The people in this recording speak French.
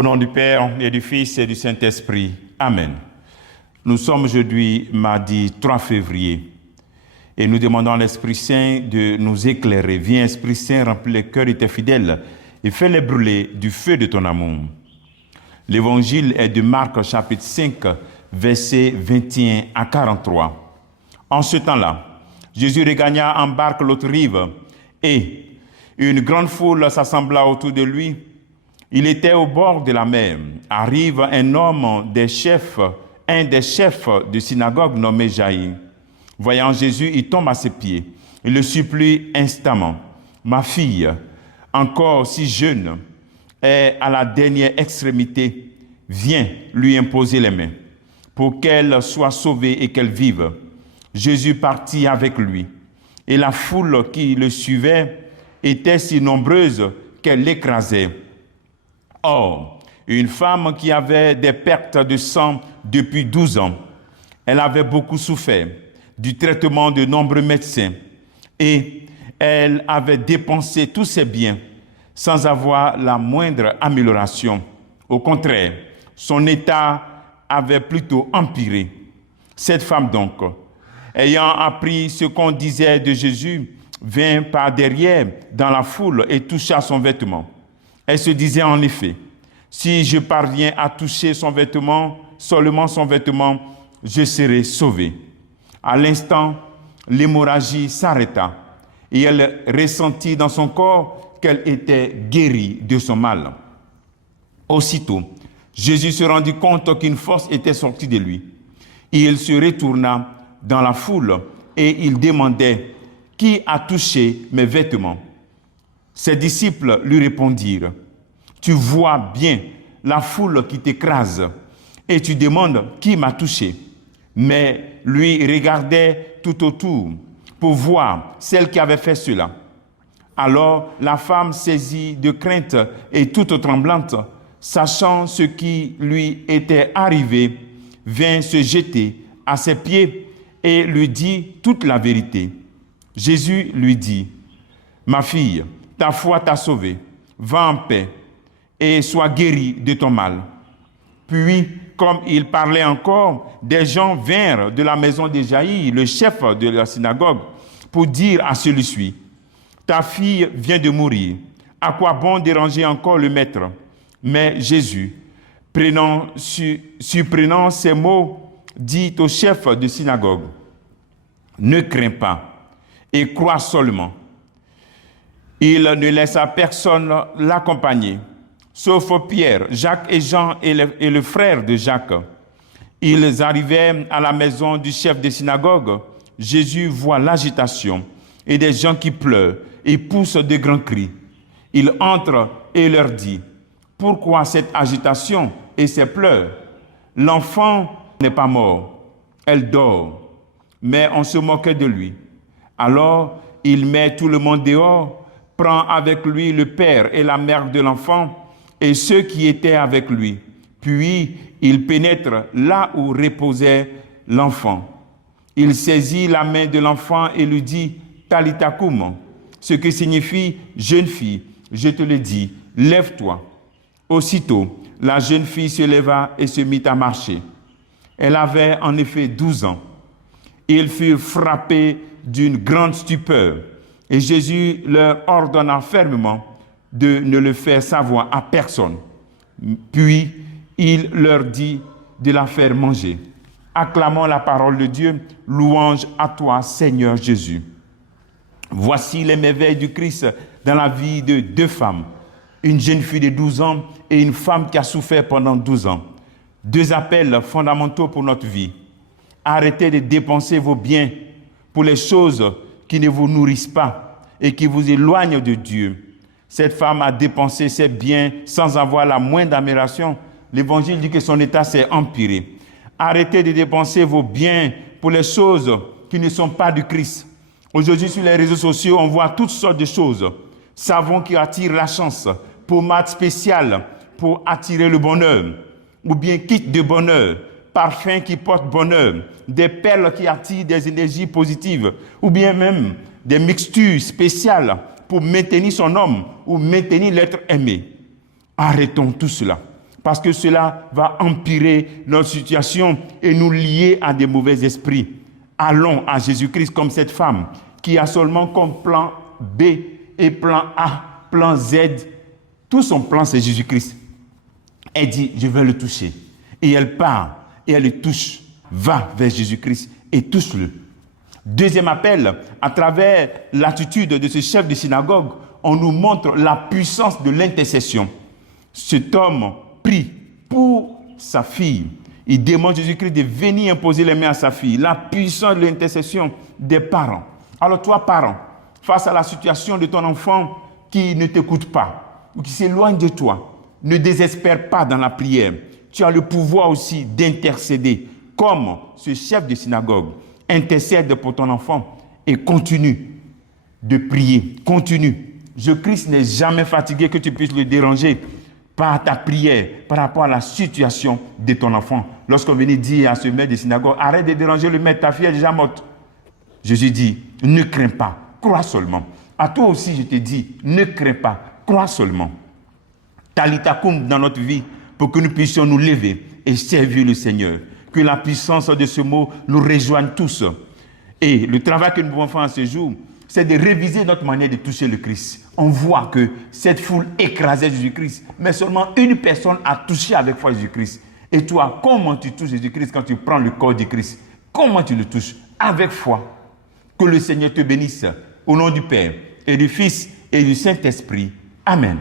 Au nom du Père et du Fils et du Saint-Esprit. Amen. Nous sommes aujourd'hui mardi 3 février et nous demandons à l'Esprit Saint de nous éclairer. Viens, Esprit Saint, remplis les cœurs de tes fidèles et fais-les brûler du feu de ton amour. L'évangile est de Marc, chapitre 5, versets 21 à 43. En ce temps-là, Jésus regagna en barque l'autre rive et une grande foule s'assembla autour de lui. Il était au bord de la mer. Arrive un homme un des chefs de synagogue nommé Jaïr. Voyant Jésus, il tombe à ses pieds. Il le supplie instamment. Ma fille, encore si jeune, est à la dernière extrémité. Viens lui imposer les mains pour qu'elle soit sauvée et qu'elle vive. Jésus partit avec lui. Et la foule qui le suivait était si nombreuse qu'elle l'écrasait. Or, une femme qui avait des pertes de sang depuis 12 ans, elle avait beaucoup souffert du traitement de nombreux médecins et elle avait dépensé tous ses biens sans avoir la moindre amélioration. Au contraire, son état avait plutôt empiré. Cette femme donc, ayant appris ce qu'on disait de Jésus, vint par derrière dans la foule et toucha son vêtement. Elle se disait en effet, si je parviens à toucher son vêtement, seulement son vêtement, je serai sauvée. À l'instant, l'hémorragie s'arrêta et elle ressentit dans son corps qu'elle était guérie de son mal. Aussitôt, Jésus se rendit compte qu'une force était sortie de lui. Il se retourna dans la foule et il demandait « Qui a touché mes vêtements ?» Ses disciples lui répondirent « Tu vois bien la foule qui t'écrase et tu demandes qui m'a touché. » Mais lui regardait tout autour pour voir celle qui avait fait cela. Alors la femme, saisie de crainte et toute tremblante, sachant ce qui lui était arrivé, vint se jeter à ses pieds et lui dit toute la vérité. Jésus lui dit « Ma fille, ta foi t'a sauvée, va en paix et sois guérie de ton mal. » Puis, comme il parlait encore, des gens vinrent de la maison de Jaïr, le chef de la synagogue, pour dire à celui-ci « Ta fille vient de mourir, à quoi bon déranger encore le maître ?» Mais Jésus, surprenant ces mots, dit au chef de synagogue « Ne crains pas et crois seulement. » Il ne laissa personne l'accompagner, sauf Pierre, Jacques et Jean et le frère de Jacques. Ils arrivèrent à la maison du chef de synagogue. Jésus voit l'agitation et des gens qui pleurent et poussent de grands cris. Il entre et leur dit « Pourquoi cette agitation et ces pleurs? L'enfant n'est pas mort, elle dort. » Mais on se moquait de lui. Alors, il met tout le monde dehors, prend avec lui le père et la mère de l'enfant et ceux qui étaient avec lui. Puis, il pénètre là où reposait l'enfant. Il saisit la main de l'enfant et lui dit « Talitha koum », ce qui signifie « Jeune fille, je te le dis, lève-toi ». Aussitôt, la jeune fille se leva et se mit à marcher. Elle avait en effet 12 ans. Ils furent frappés d'une grande stupeur et Jésus leur ordonna fermement de ne le faire savoir à personne. Puis, il leur dit de la faire manger. Acclamons la parole de Dieu. Louange à toi, Seigneur Jésus. Voici les merveilles du Christ dans la vie de deux femmes. Une jeune fille de 12 ans et une femme qui a souffert pendant 12 ans. Deux appels fondamentaux pour notre vie. Arrêtez de dépenser vos biens pour les choses qui ne vous nourrissent pas et qui vous éloignent de Dieu. Cette femme a dépensé ses biens sans avoir la moindre amélioration. L'évangile dit que son état s'est empiré. Arrêtez de dépenser vos biens pour les choses qui ne sont pas du Christ. Aujourd'hui, sur les réseaux sociaux, on voit toutes sortes de choses. Savon qui attire la chance, pommade spéciale pour attirer le bonheur, ou bien kit de bonheur, parfum qui porte bonheur, des perles qui attirent des énergies positives, ou bien même des mixtures spéciales pour maintenir son homme ou maintenir l'être aimé. Arrêtons tout cela. parce que cela va empirer notre situation et nous lier à des mauvais esprits. Allons à Jésus-Christ comme cette femme qui a seulement comme plan B et plan A, plan Z. Tout son plan, c'est Jésus-Christ. Elle dit, je vais le toucher. Et elle part et elle le touche. Va vers Jésus-Christ et touche-le. Deuxième appel, à travers l'attitude de ce chef de synagogue, on nous montre la puissance de l'intercession. Cet homme prie pour sa fille. Il demande à Jésus-Christ de venir imposer les mains à sa fille. La puissance de l'intercession des parents. Alors toi, parent, face à la situation de ton enfant qui ne t'écoute pas ou qui s'éloigne de toi, ne désespère pas dans la prière. Tu as le pouvoir aussi d'intercéder, comme ce chef de synagogue. Intercède pour ton enfant et continue de prier. Continue. Jésus-Christ n'est jamais fatigué que tu puisses le déranger par ta prière par rapport à la situation de ton enfant. Lorsqu'on venait dire à ce maître de synagogue, arrête de déranger le maître, ta fille est déjà morte. Jésus dit, ne crains pas, crois seulement. À toi aussi, je te dis, ne crains pas, crois seulement. Talitha koum dans notre vie pour que nous puissions nous lever et servir le Seigneur. Que la puissance de ce mot nous rejoigne tous. Et le travail que nous pouvons faire en ce jour, c'est de réviser notre manière de toucher le Christ. On voit que cette foule écrasait Jésus-Christ, mais seulement une personne a touché avec foi Jésus-Christ. Et toi, comment tu touches Jésus-Christ quand tu prends le corps du Christ? Comment tu le touches? Avec foi. Que le Seigneur te bénisse. Au nom du Père, et du Fils, et du Saint-Esprit. Amen.